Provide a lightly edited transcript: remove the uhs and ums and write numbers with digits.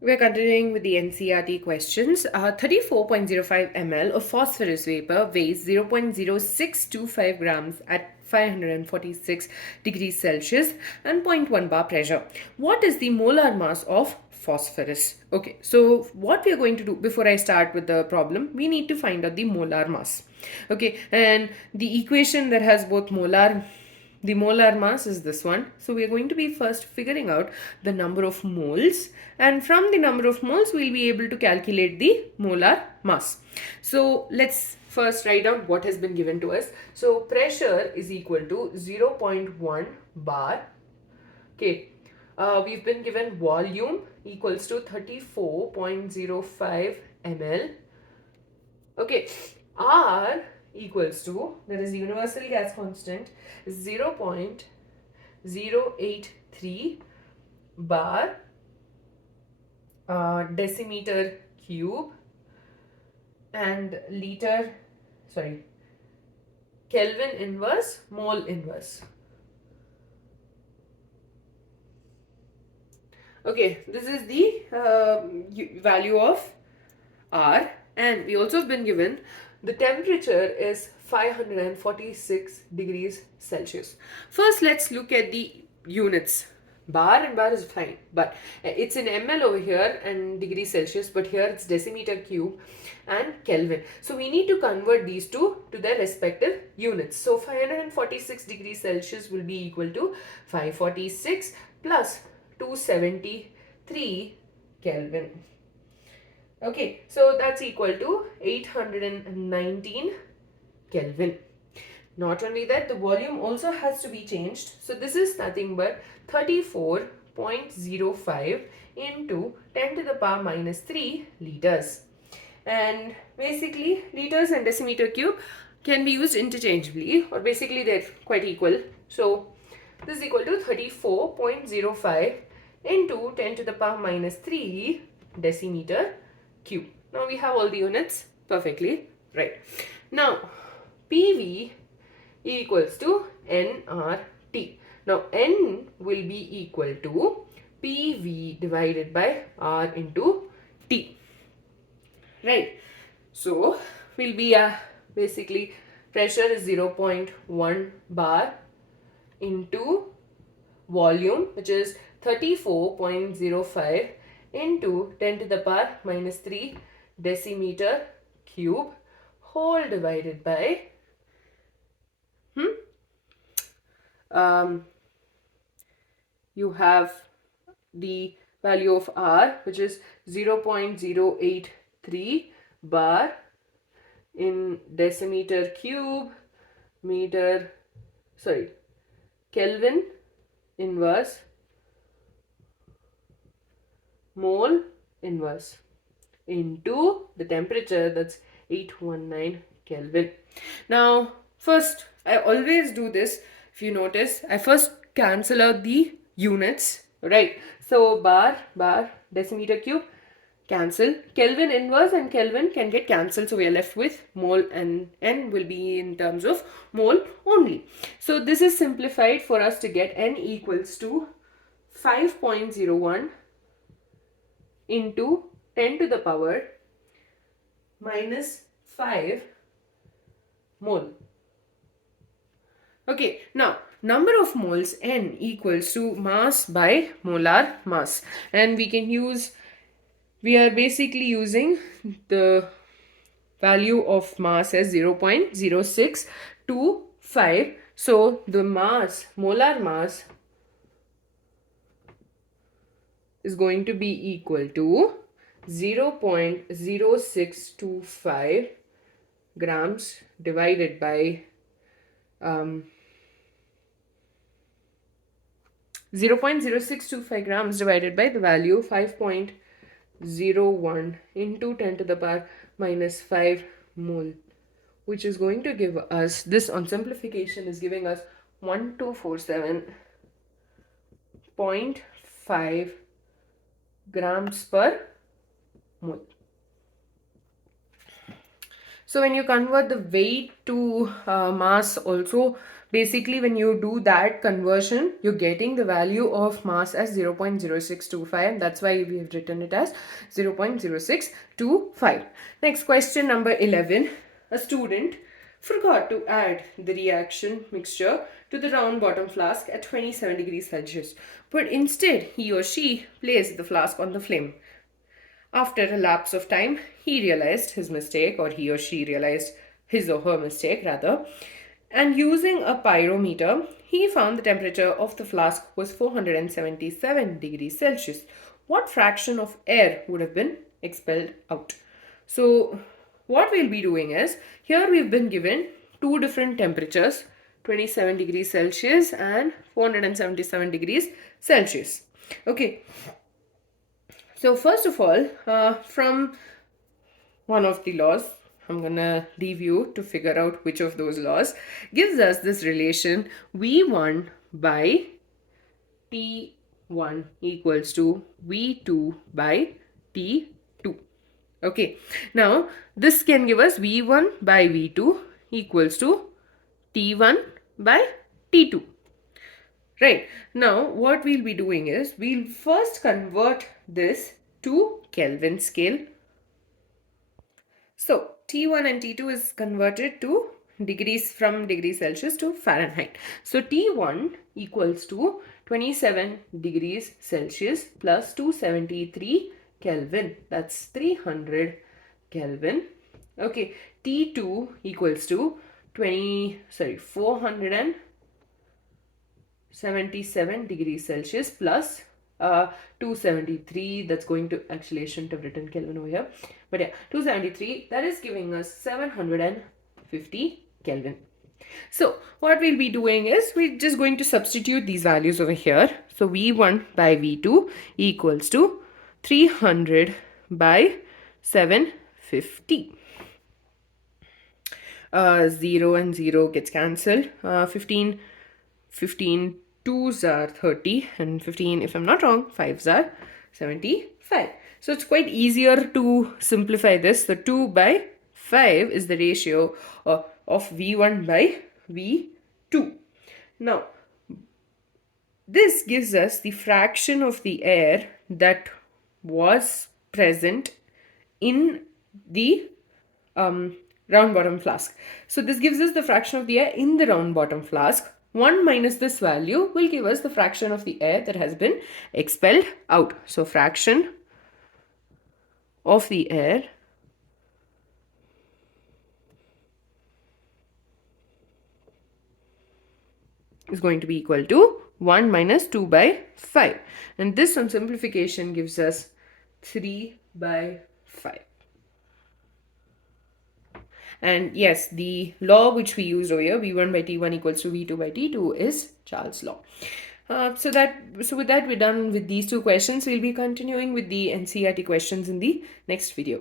We're continuing with the NCERT questions. 34.05 ml of phosphorus vapor weighs 0.0625 grams at 546 degrees Celsius and zero point 0.1 bar pressure. What is the molar mass of phosphorus? Okay, so what we are going to do before I start with the problem, we need to find out the molar mass. Okay, and the equation that has both the molar mass is this one. So we are going to be first figuring out the number of moles, and from the number of moles we'll be able to calculate the molar mass. So let's first write out what has been given to us. So pressure is equal to 0.1 bar. Okay, we've been given volume equals to 34.05 ml. Okay, R equals to, that is the universal gas constant, 0.083 bar decimeter cube and Kelvin inverse, mole inverse. Okay, this is the value of R, and we also have been given the temperature is 546 degrees Celsius. First, let's look at the units. Bar and bar is fine, but it's in ml over here and degrees Celsius, but here it's decimeter cube and Kelvin. So we need to convert these two to their respective units. So 546 degrees Celsius will be equal to 546 plus 273 Kelvin. Okay, so that's equal to 819 Kelvin. Not only that, the volume also has to be changed. So this is nothing but 34.05 into 10 to the power minus 3 liters. And basically, liters and decimeter cube can be used interchangeably, or basically they're quite equal. So this is equal to 34.05 into 10 to the power minus 3 decimeter cube. Now we have all the units perfectly right. Now PV equals to nRT. Now N will be equal to PV divided by R into T. Right. So we'll be basically pressure is 0.1 bar into volume, which is 34.05 into 10 to the power minus 3 decimeter cube, whole divided by you have the value of R, which is 0.083 bar in decimeter cube Kelvin inverse mole inverse into the temperature, that's 819 Kelvin. Now first, I always do this. If you notice, I first cancel out the units, right? So bar, decimeter cube, cancel. Kelvin inverse and Kelvin can get cancelled, so we are left with mole, and N will be in terms of mole only. So this is simplified for us to get N equals to 5.01 into 10 to the power minus 5 mole. Okay, now number of moles, N equals to mass by molar mass, and we are basically using the value of mass as 0.0625. So the molar mass is going to be equal to 0.0625 grams divided by 0.0625 grams divided by the value 5.01 into 10 to the power minus 5 mole, which is going to give us, this on simplification is giving us 1247.5 grams per mole. So when you convert the weight to mass also, Basically, when you do that conversion, you're getting the value of mass as 0.0625, and that's why we have written it as 0.0625. Next, question number 11. A student forgot to add the reaction mixture to the round bottom flask at 27 degrees Celsius, but instead he or she placed the flask on the flame. After a lapse of time, he realized his mistake, or he or she realized his or her mistake rather, and using a pyrometer, he found the temperature of the flask was 477 degrees Celsius. What fraction of air would have been expelled out? So, what we'll be doing is, here we've been given two different temperatures, 27 degrees Celsius and 477 degrees Celsius. Okay. So first of all, from one of the laws, I'm gonna leave you to figure out which of those laws gives us this relation V1 by T1 equals to V2 by T2. Okay, now this can give us V1 by V2 equals to T1 by T2. Right, now what we'll be doing is we'll first convert this to Kelvin scale. So T1 and T2 is converted to degrees, from degrees Celsius to Fahrenheit. So T1 equals to 27 degrees Celsius plus 273 Kelvin. That's 300 Kelvin. Okay, T2 equals to 477 degrees Celsius plus 273. That's going to, actually I shouldn't have written Kelvin over here, but yeah, 273, that is giving us 750 Kelvin. So what we'll be doing is we're just going to substitute these values over here. So V1 by V2 equals to 300 by 750. 0 and 0 gets cancelled. 15 2s are 30, and 15, if I'm not wrong, 5s are 75. So it's quite easier to simplify this. The 2 by 5 is the ratio of V1 by V2. Now, this gives us the fraction of the air that was present in the round bottom flask. So this gives us the fraction of the air in the round bottom flask. 1 minus this value will give us the fraction of the air that has been expelled out. So fraction of the air is going to be equal to 1 minus 2 by 5. And this on simplification gives us 3 by 5. And yes, the law which we used over here, V1 by T1 equals to V2 by T2, is Charles' law. So with that, we're done with these two questions. We'll be continuing with the NCERT questions in the next video.